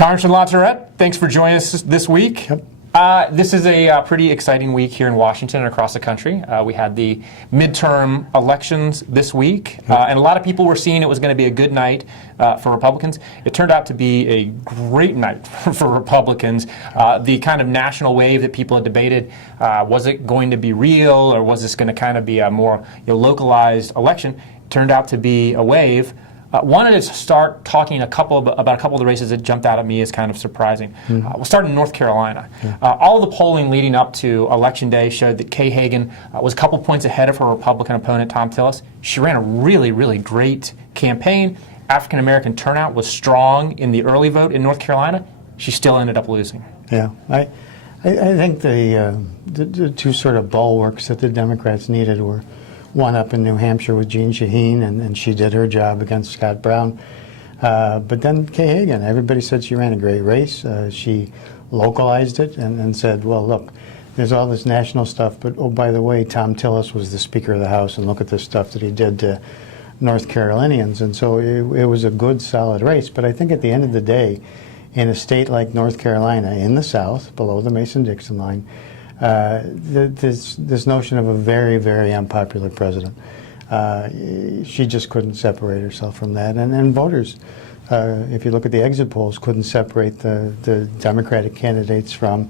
Congressman LaTourette, thanks for joining us this week. Yep. This is a pretty exciting week here in Washington and across the country. We had the midterm elections this week, and a lot of people were seeing it was going to be a good night for Republicans. It turned out to be a great night for Republicans. The kind of national wave that people had debated, was it going to be real, or was this going to kind of be a more localized election, turned out to be a wave. Wanted to start talking about a couple of the races that jumped out at me as kind of surprising. We'll start in North Carolina. All the polling leading up to Election Day showed that Kay Hagan was a couple points ahead of her Republican opponent, Tom Tillis. She ran a really, really great campaign. African-American turnout was strong in the early vote in North Carolina. She still ended up losing. Yeah, I think the two sort of bulwarks that the Democrats needed were one up in New Hampshire with Jean Shaheen, and she did her job against Scott Brown. But then Kay Hagan, everybody said she ran a great race. She localized it and said, well, look, there's all this national stuff, but oh, by the way, Tom Tillis was the Speaker of the House, and look at this stuff that he did to North Carolinians. And so it was a good, solid race. But I think at the end of the day, in a state like North Carolina, in the South, below the Mason-Dixon line, this notion of a very, very unpopular president. She just couldn't separate herself from that. And voters, if you look at the exit polls, couldn't separate the Democratic candidates from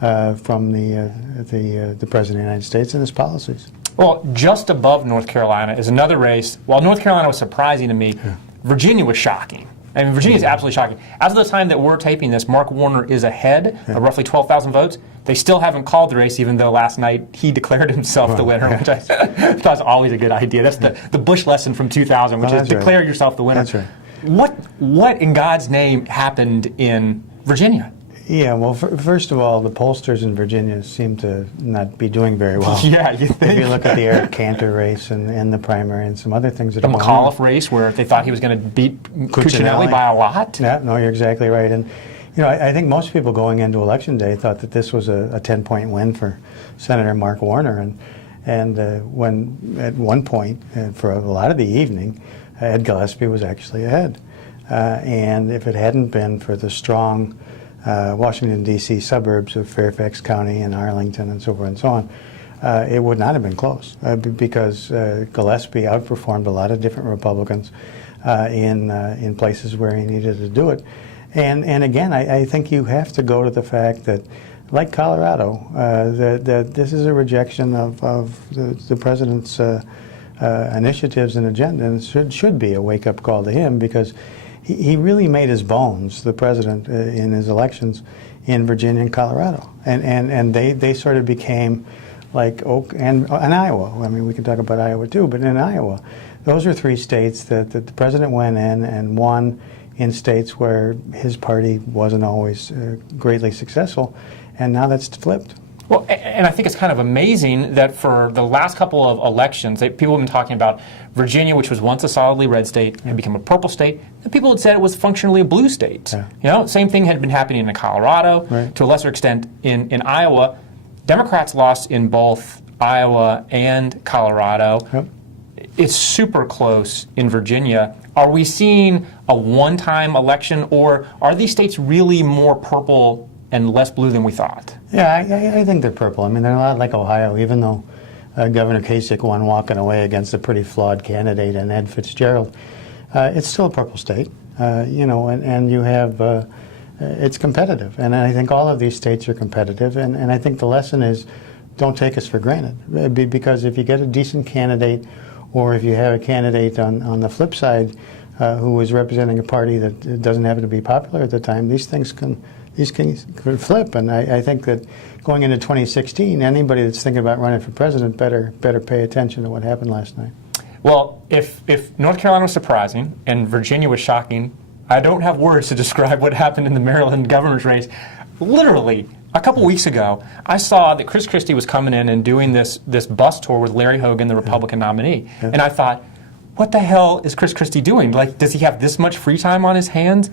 the President of the United States and his policies. Well, just above North Carolina is another race. While North Carolina was surprising to me, Virginia was shocking. I mean, Virginia is absolutely shocking. As of the time that we're taping this, Mark Warner is ahead of roughly 12,000 votes. They still haven't called the race, even though last night he declared himself the winner, which I thought is always a good idea. That's the Bush lesson from 2000, which is declare yourself the winner. That's right. What in God's name happened in Virginia? Yeah, well, first of all, the pollsters in Virginia seem to not be doing very well. Yeah, you think? If you look at the Eric Cantor race and the primary and some other things that the McAuliffe race, where they thought he was going to beat Cuccinelli by a lot. Yeah, no, you're exactly right. And I think most people going into Election Day thought that this was a 10-point win for Senator Mark Warner, and when at one point for a lot of the evening, Ed Gillespie was actually ahead, and if it hadn't been for the strong Washington, D.C. suburbs of Fairfax County and Arlington and so forth and so on, it would not have been close because Gillespie outperformed a lot of different Republicans in places where he needed to do it. And again, I think you have to go to the fact that, like Colorado, that this is a rejection of the president's initiatives and agenda, and it should be a wake-up call to him, because he really made his bones, the president, in his elections in Virginia and Colorado. And they sort of became like and Iowa. I mean, we can talk about Iowa too, but in Iowa, those are three states that the president went in and won in states where his party wasn't always greatly successful, and now that's flipped. Well, and I think it's kind of amazing that for the last couple of elections, people have been talking about Virginia, which was once a solidly red state, had become a purple state, and people had said it was functionally a blue state. Yeah. Same thing had been happening in Colorado, to a lesser extent in Iowa. Democrats lost in both Iowa and Colorado. Yep. It's super close in Virginia. Are we seeing a one-time election, or are these states really more purple and less blue than we thought? Yeah, I think they're purple. I mean, they're a lot like Ohio, even though Governor Kasich won walking away against a pretty flawed candidate and Ed Fitzgerald. It's still a purple state, and you have, it's competitive. And I think all of these states are competitive, and I think the lesson is don't take us for granted. Because if you get a decent candidate, or if you have a candidate on the flip side who is representing a party that doesn't happen to be popular at the time, these things can flip. And I think that going into 2016, anybody that's thinking about running for president better pay attention to what happened last night. Well, if North Carolina was surprising and Virginia was shocking, I don't have words to describe what happened in the Maryland governor's race. Literally, a couple weeks ago, I saw that Chris Christie was coming in and doing this bus tour with Larry Hogan, the Republican nominee. And I thought, what the hell is Chris Christie doing? Like, does he have this much free time on his hands?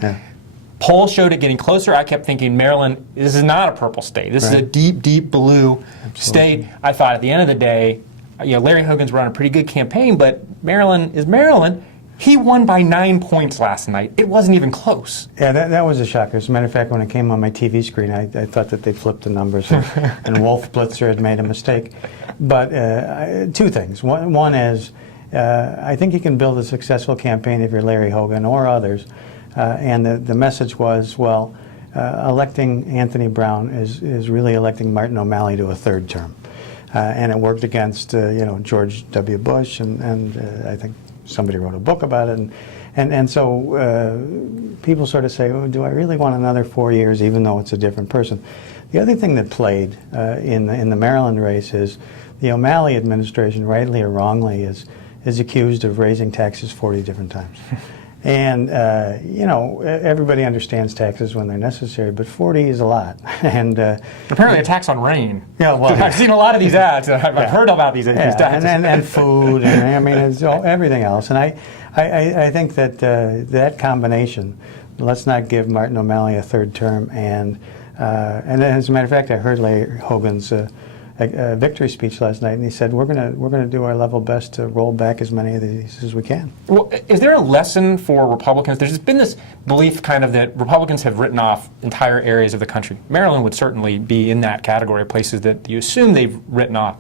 Polls showed it getting closer. I kept thinking, Maryland, this is not a purple state. This is a deep, deep blue state. I thought at the end of the day, Larry Hogan's run a pretty good campaign, but Maryland is Maryland. He won by 9 points last night. It wasn't even close. Yeah, that was a shocker. As a matter of fact, when it came on my TV screen, I thought that they flipped the numbers and Wolf Blitzer had made a mistake. But two things. One is, I think you can build a successful campaign if you're Larry Hogan or others. And the message was, well, electing Anthony Brown is really electing Martin O'Malley to a third term. And it worked against, George W. Bush, and I think somebody wrote a book about it. And so people sort of say, oh, do I really want another 4 years, even though it's a different person? The other thing that played in the Maryland race is the O'Malley administration, rightly or wrongly, is accused of raising taxes 40 different times. And, everybody understands taxes when they're necessary, but 40 is a lot. And apparently a tax on rain. Yeah, well, I've seen a lot of these ads. I've heard about these taxes. And food, and it's everything else. And I think that that combination, let's not give Martin O'Malley a third term. And as a matter of fact, I heard Larry Hogan's victory speech last night, and he said, we're going to do our level best to roll back as many of these as we can. Well, is there a lesson for Republicans? There's been this belief kind of that Republicans have written off entire areas of the country. Maryland would certainly be in that category of places that you assume they've written off.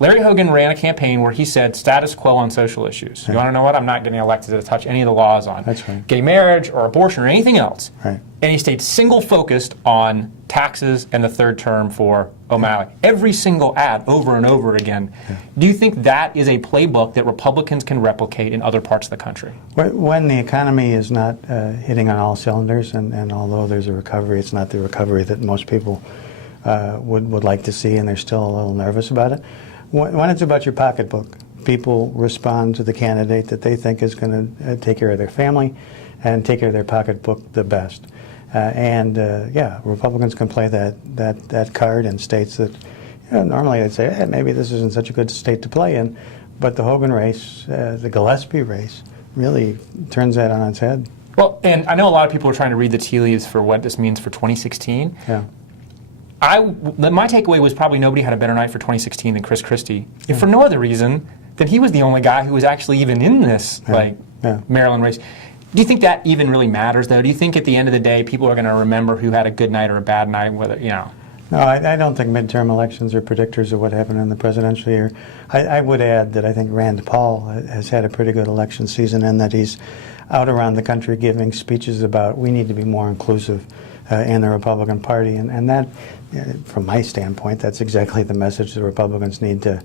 Larry Hogan ran a campaign where he said status quo on social issues. You want to know what? I'm not getting elected to touch any of the laws on gay marriage or abortion or anything else. Right. And he stayed single-focused on taxes and the third term for O'Malley. Every single ad over and over again. Yeah. Do you think that is a playbook that Republicans can replicate in other parts of the country? When the economy is not hitting on all cylinders, and although there's a recovery, it's not the recovery that most people would like to see, and they're still a little nervous about it. When it's about your pocketbook, people respond to the candidate that they think is going to take care of their family and take care of their pocketbook the best. Republicans can play that card in states that normally I'd say, maybe this isn't such a good state to play in, but the Hogan race, the Gillespie race, really turns that on its head. Well, and I know a lot of people are trying to read the tea leaves for what this means for 2016. Yeah. My takeaway was probably nobody had a better night for 2016 than Chris Christie. If for no other reason, then he was the only guy who was actually even in this Maryland race. Do you think that even really matters, though? Do you think at the end of the day, people are going to remember who had a good night or a bad night, No, I don't think midterm elections are predictors of what happened in the presidential year. I would add that I think Rand Paul has had a pretty good election season, and that he's out around the country giving speeches about we need to be more inclusive in the Republican Party, and that, from my standpoint, that's exactly the message the Republicans need to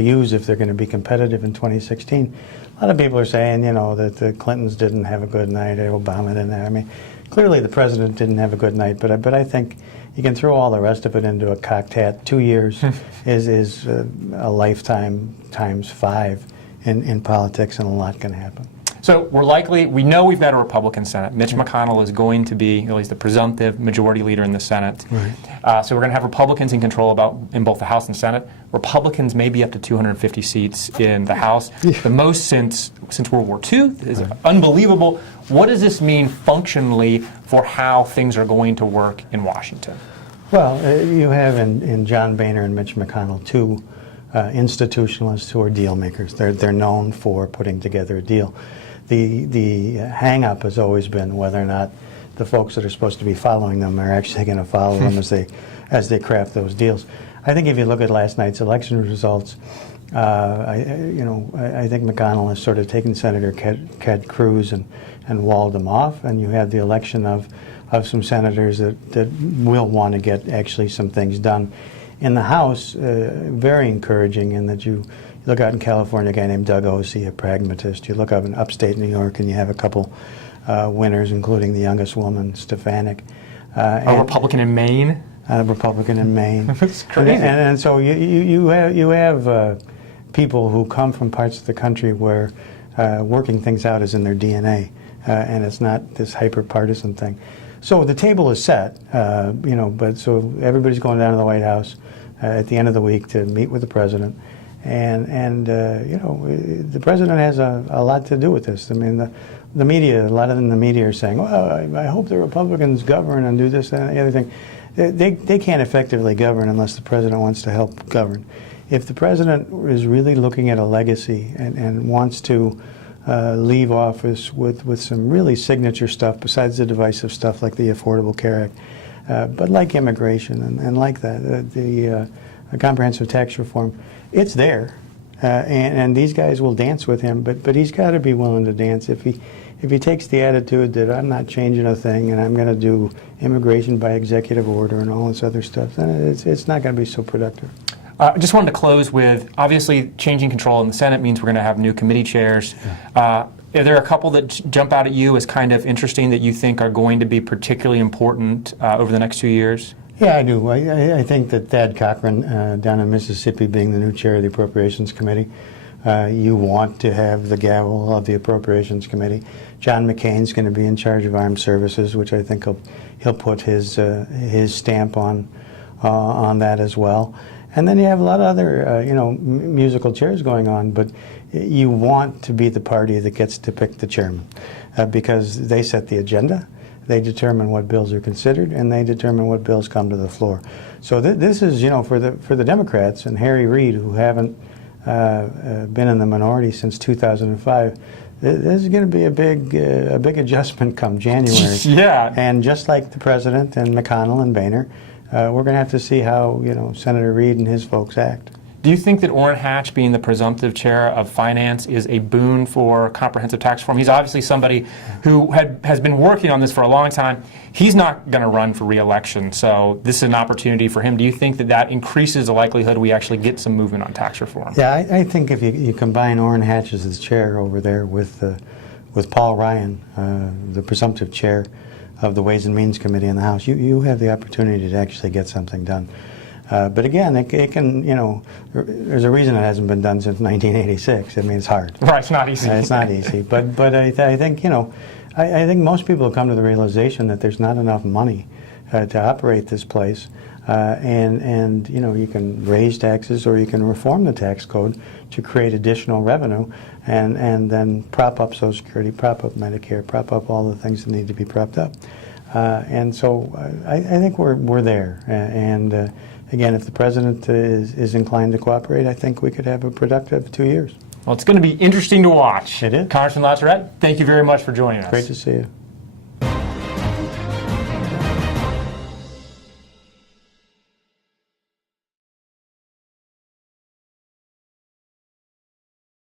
use if they're going to be competitive in 2016. A lot of people are saying, that the Clintons didn't have a good night, or Obama didn't have. I mean, clearly the president didn't have a good night, but I think you can throw all the rest of it into a cocked hat. 2 years is a lifetime times 5 in politics, and a lot can happen. So we know we've got a Republican Senate. Mitch McConnell is going to be at least the presumptive majority leader in the Senate. Right. So we're going to have Republicans in control in both the House and Senate. Republicans may be up to 250 seats in the House, the most since World War II. Is unbelievable. What does this mean functionally for how things are going to work in Washington? Well, you have in John Boehner and Mitch McConnell two institutionalists who are deal makers. They're known for putting together a deal. The hang-up has always been whether or not the folks that are supposed to be following them are actually going to follow them as they craft those deals. I think if you look at last night's election results, I think McConnell has sort of taken Senator Ted Cruz and walled him off, and you had the election of some senators that will want to get actually some things done. In the House, very encouraging in that you look out in California, a guy named Doug Osee, a pragmatist. You look up in upstate New York, and you have a couple winners, including the youngest woman, Stefanik. A Republican in Maine? A Republican in Maine. That's crazy. And so you have people who come from parts of the country where working things out is in their DNA, and it's not this hyper-partisan thing. So the table is set, but so everybody's going down to the White House at the end of the week to meet with the president. And the president has a lot to do with this. I mean, the media, a lot of them in the media are saying, well, I hope the Republicans govern and do this, that, and the other thing. They can't effectively govern unless the president wants to help govern. If the president is really looking at a legacy and wants to leave office with some really signature stuff besides the divisive stuff like the Affordable Care Act, but like immigration and like that, the comprehensive tax reform. It's there, and these guys will dance with him, but he's got to be willing to dance. If he takes the attitude that I'm not changing a thing and I'm going to do immigration by executive order and all this other stuff, then it's not going to be so productive. I just wanted to close with, obviously, changing control in the Senate means we're going to have new committee chairs. Are there a couple that jump out at you as kind of interesting that you think are going to be particularly important over the next 2 years? Yeah, I do. I think that Thad Cochran down in Mississippi being the new chair of the Appropriations Committee, you want to have the gavel of the Appropriations Committee. John McCain's going to be in charge of Armed Services, which I think he'll put his stamp on that as well. And then you have a lot of other, musical chairs going on, but you want to be the party that gets to pick the chairman because they set the agenda, they determine what bills are considered, and they determine what bills come to the floor. So this is, for the Democrats and Harry Reid, who haven't been in the minority since 2005. This is going to be a big adjustment come January. Yeah. And just like the president and McConnell and Boehner, we're going to have to see how Senator Reid and his folks act. Do you think that Orrin Hatch, being the presumptive chair of finance, is a boon for comprehensive tax reform? He's obviously somebody who has been working on this for a long time. He's not going to run for re-election, so this is an opportunity for him. Do you think that increases the likelihood we actually get some movement on tax reform? Yeah, I think if you combine Orrin Hatch as the chair over there with Paul Ryan, the presumptive chair of the Ways and Means Committee in the House, you have the opportunity to actually get something done. But again, it can, there's a reason it hasn't been done since 1986. I mean, it's hard. Right, it's not easy. It's not easy. But I think, I think most people have come to the realization that there's not enough money to operate this place. And you can raise taxes or you can reform the tax code to create additional revenue and then prop up Social Security, prop up Medicare, prop up all the things that need to be propped up. And so I think we're there. And again, if the president is inclined to cooperate, I think we could have a productive 2 years. Well, it's going to be interesting to watch. It is. Congressman LaTourette, thank you very much for joining us. Great to see you.